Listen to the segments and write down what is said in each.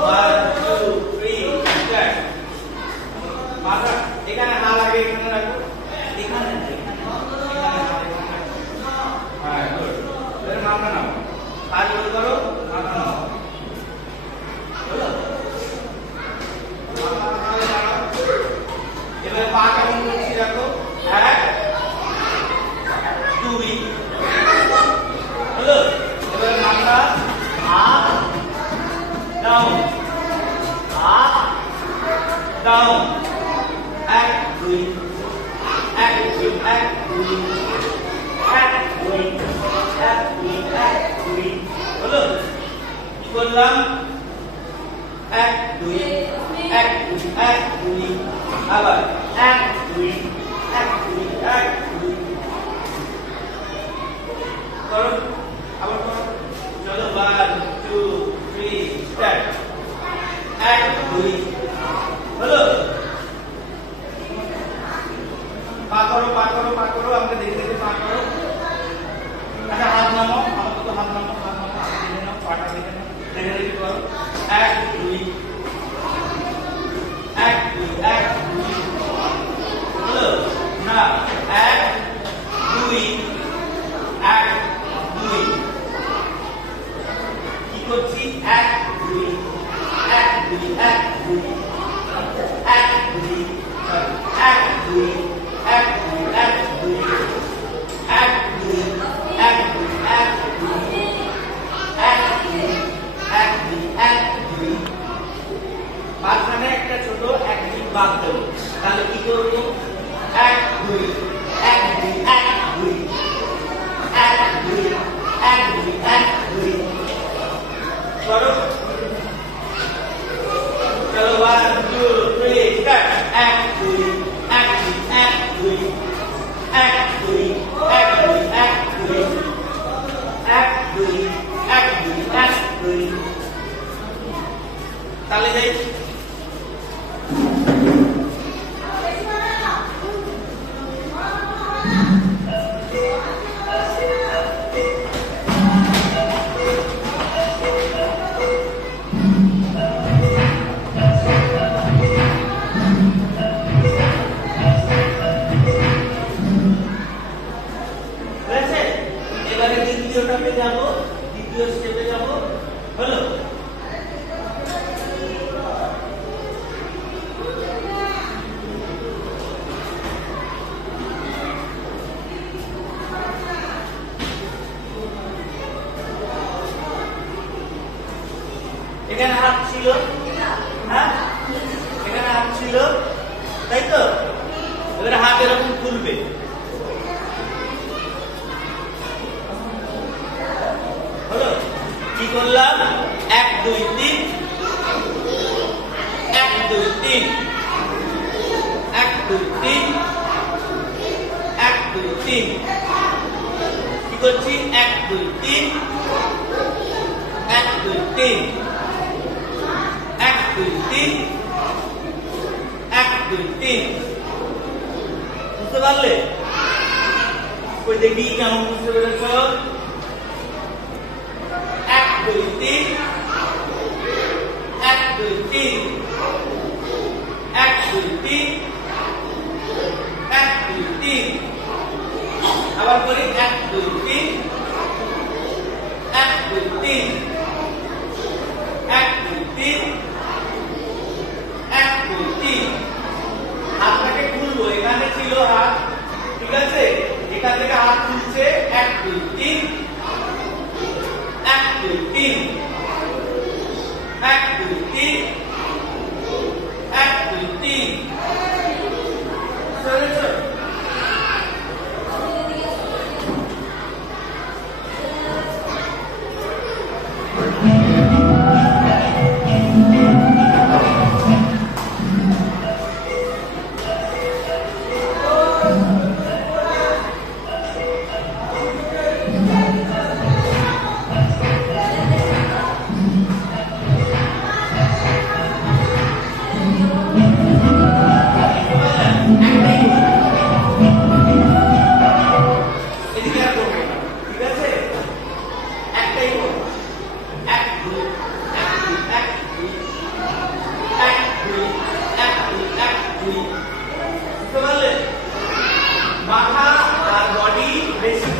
1 2 3 start মাথা এখানে হাত আগে এখানে রাখো এখানে হ্যাঁ গুড এর মাথা নাও আর বল করো মাথা নাও হলো মাথা নাও এবার পা কেমন করছি রাখো 1 2 হলো এবার মাথা আপ ডাউন আপ ডাউন 1 2 1 2 1 2 1 2 1 2 হলো কি বললাম 1 2 1 2 1 2 আবার 1 2 1 2 1 2 করো আবার করো চলো 1 2 3 স্টার্ট 1 2 হলো পা করো আমাকে দেখে দেখে পা করো আচ্ছা হাত নামো আমাকে তো হাত নামো দেখে নাও পাটা দেখে নাও দেখে দেখে করো 1 2 1 2 1 2 হলো না 1 2 1 2 কি করছি 1 2 1 2 1 2 1 2 1 2 মাঝখানে একটা ছোট এক দিক বাদ দেবো তাহলে কি করবো 1 2 1 2 1 2 1 2 1 2 1 2 করো চলো 1 2 3 স্টার্ট 1 2 1 2 1 2 1 2 1 2 1 2 1 2 1 2 1 2 তাহলে যাই এবারে দ্বিতীয়টাতে যাব দ্বিতীয় স্টেপে যাব হলো এখানে হাত ছিল হ্যাঁ এখানে হাত ছিল তাই তো এবারে হাত এরকম তুলবে হলো কি করলাম 1 2 3 1 2 3 1 2 3 1 2 3 কি করছি 1 2 3 1 2 3 1 2 3 1 2 3 বুঝতে পারলে কই দেখি কেমন বুঝতে পেরেছ 1 2 3 1 2 3 1 2 3 1 2 3 আবার করি 1 2 3 1 2 3 1 2 3 1 2 3 হাতটাকে খুলবো এখানে ছিল হাত ঠিক আছে এখান থেকে হাত খুলছে 1 2 3 1 2 3 1 2 3 1 2 3 চলো চলো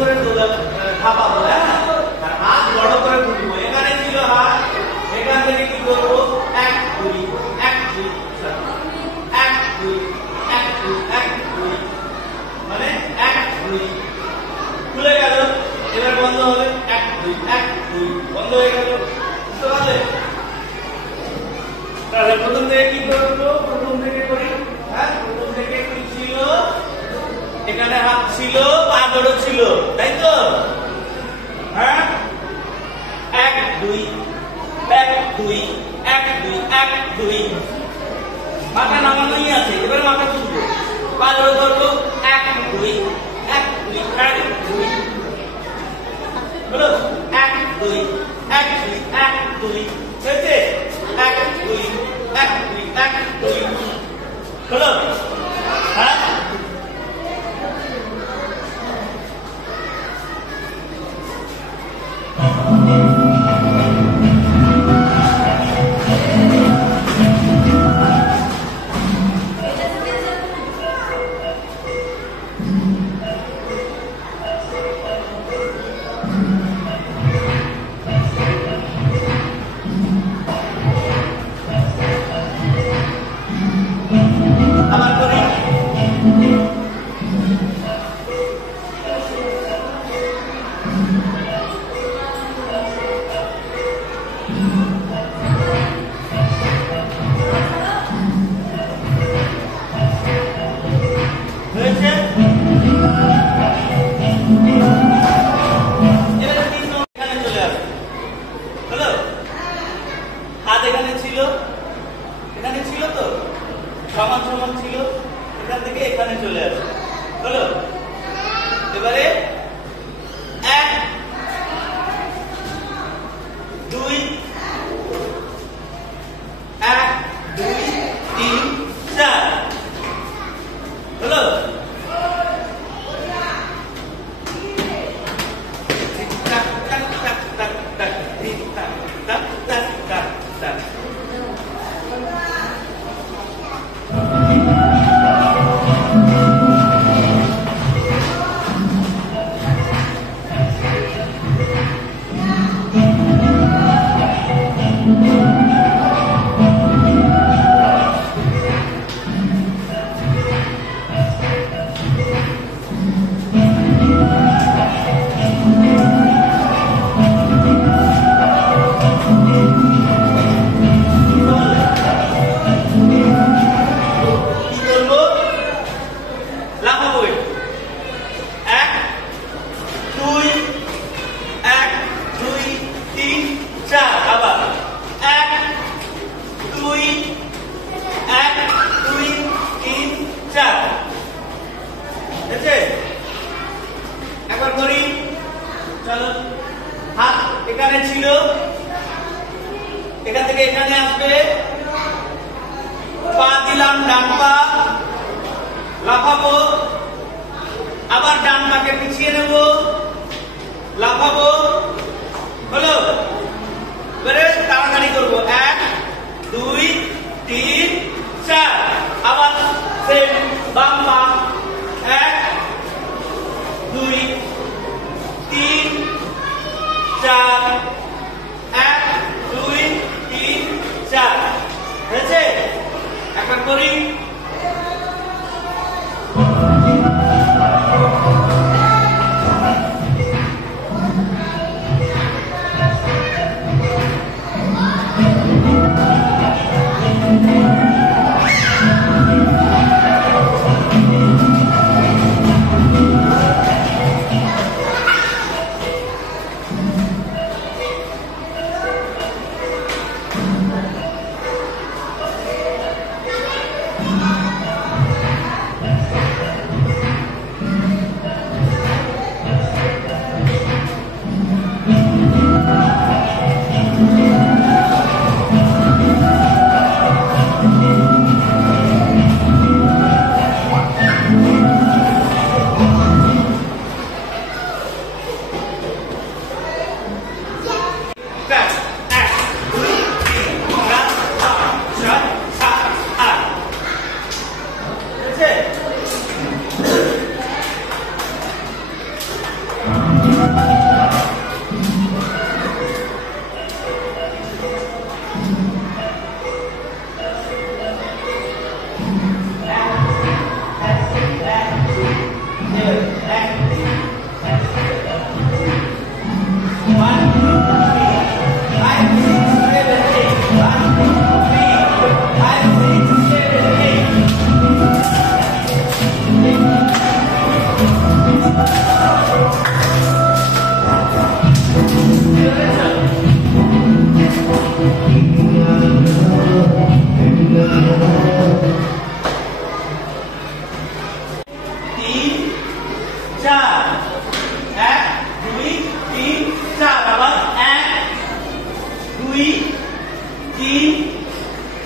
করে খাপাবো, হ্যাঁ, আর হাত বড় করে তুলবো। এখানে ছিল হাত, এখান থেকে কি করবো, 1 2 1 2 1 2 1 2 1 2, মানে 1 2 খুলে গেল। এবার বন্ধ হবে, 1 2 1 2 বন্ধ হয়ে গেল। বুঝতে পারলে? তাহলে প্রথম থেকে কি করবো, প্রথম থেকে করি, হ্যাঁ, প্রথম থেকে কি ছিল, এখানে হাত ছিল, পা বড় ছিল, তাই তো, হ্যাঁ, 1 2 1 2 1 2 1 2, মাথা নামানোই আছে। এবার মাথা তুলবো, পা বড় ধরবো, 1 2 1 2 1 2 হলো, 1 2 1 2 1 2 হয়েছে, 1 2 1 2 1 2 হলো, হ্যাঁ। আবার করি, হয়েছে। এবারে 3 নম্বর এখানে চলে আসবে, হলো, হাত এখানে ছিল, এখানে ছিল তো, সমান সমান ছিল, এখান থেকে এখানে চলে আসবে, হলো। এবারে 1 2 1 2 3 4 হলো। টাক টাক টাক টাক টাক টাক টাক টাক টাক টাক। একবার করি, চলো। হাত এখানে ছিল, এখান থেকে এখানে আসবে, পা দিলাম, ডান পা লাফাবো, আবার ডান পাকে পিছিয়ে নেব, লাফাবো, হলো। এবারে তাড়াতাড়ি করবো, 1 2 3 4, আবার সেম বাম পা, 1 2 3 4 1 2 3 4 হয়েছে। একবার করি,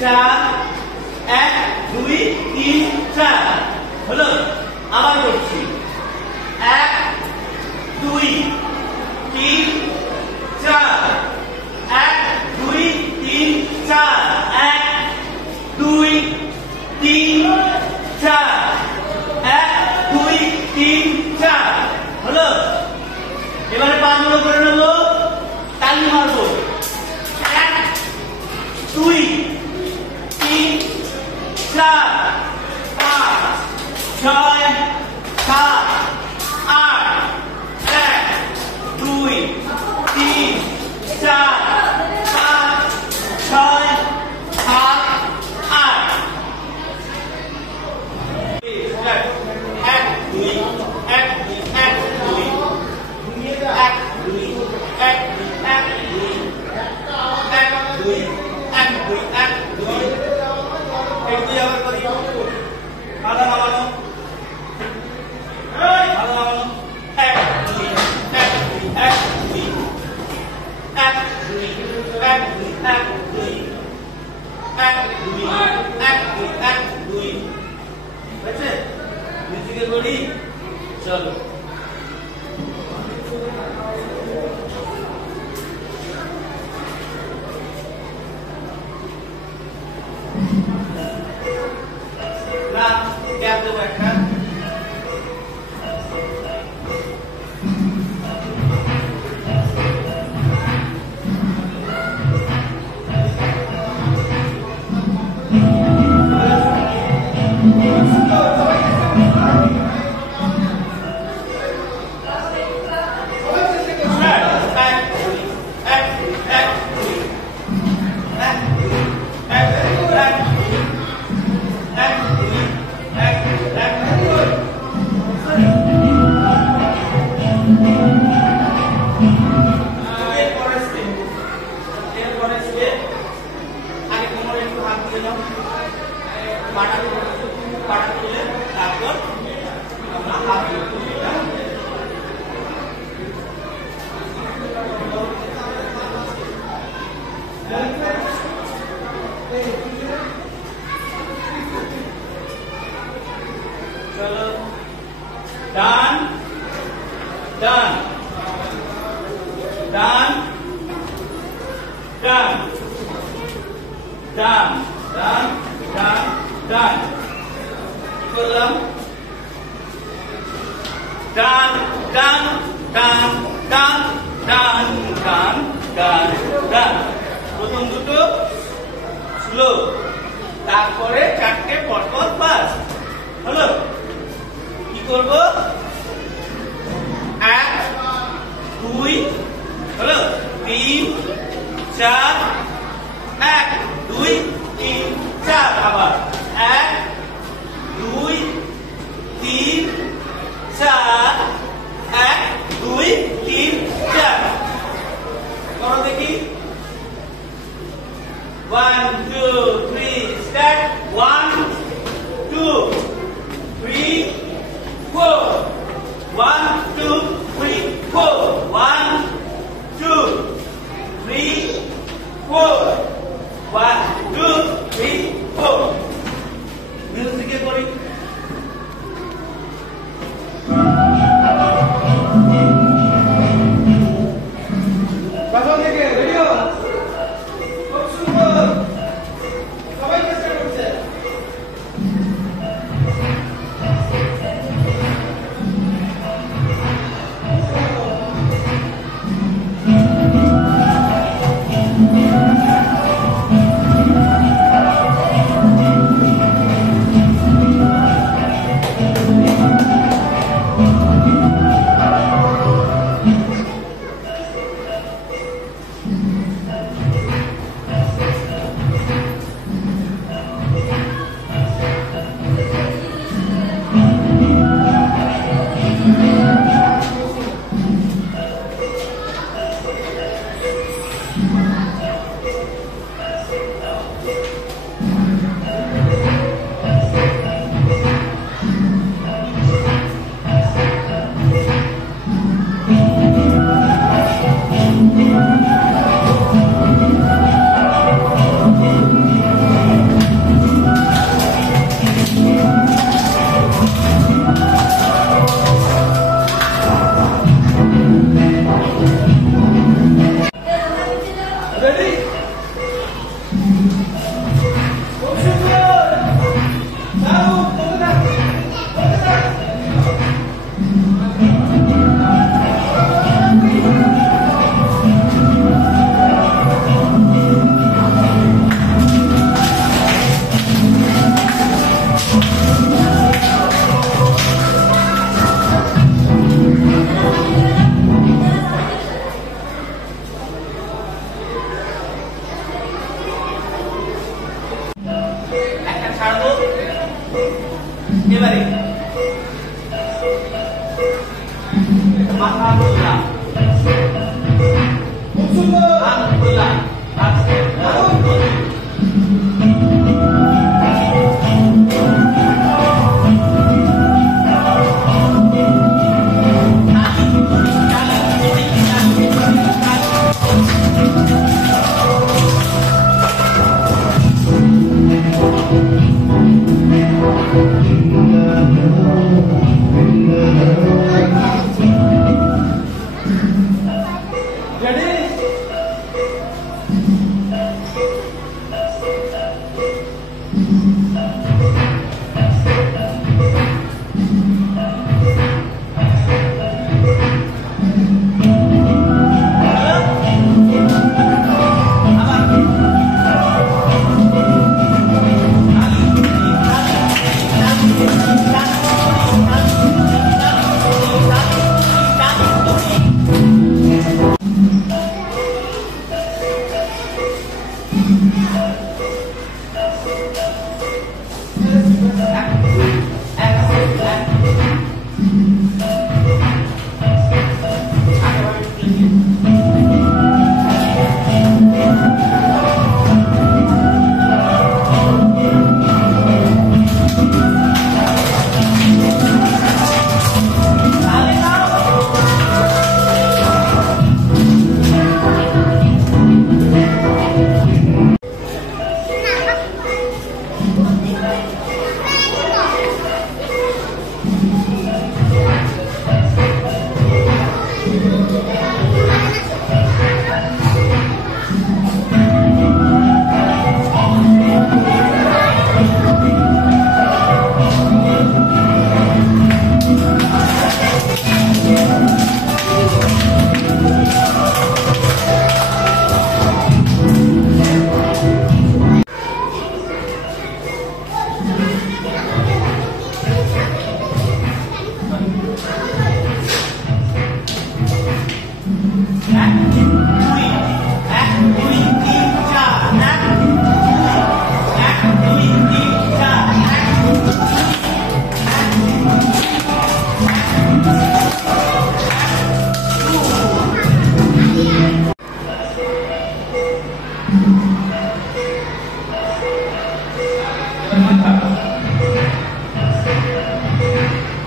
4 1 2 3 4 হলো আবার করছি 1 2 3 4 1 2 3 4 1 2 3 4 1 2 3 4 হলো এবারে পা গুলো করে নেব তালি মারবো 1 2 3 4 5 6 7 8 1 2 3 4 5 6 7 8 চলো না গ্যাপ দেবো একটা done done done done done done done done করলাম done done done done done done done done প্রথম দুটো স্লো তারপরে চারটে পরপর ফাস্ট হলো কি করব 1 2 হলো 3 4 1 2 3 4 আবার 1 2 3 4 1 2 3 4 করো দেখি 1 2 3 start 1 2 3 4 1 2 3 4 1 2 3 4 1 2 3 4 মিউজিকে করি বাবা দেখে ভিডিও খুব সুন্দর সবাই চেষ্টা করছে ছাড়বো এবারে মাথা তোলা খুব সুন্দর হাত তোলা হাত তোলা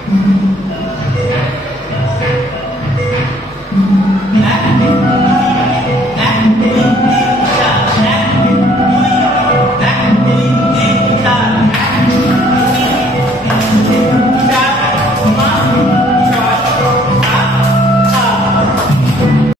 Mm-hmm.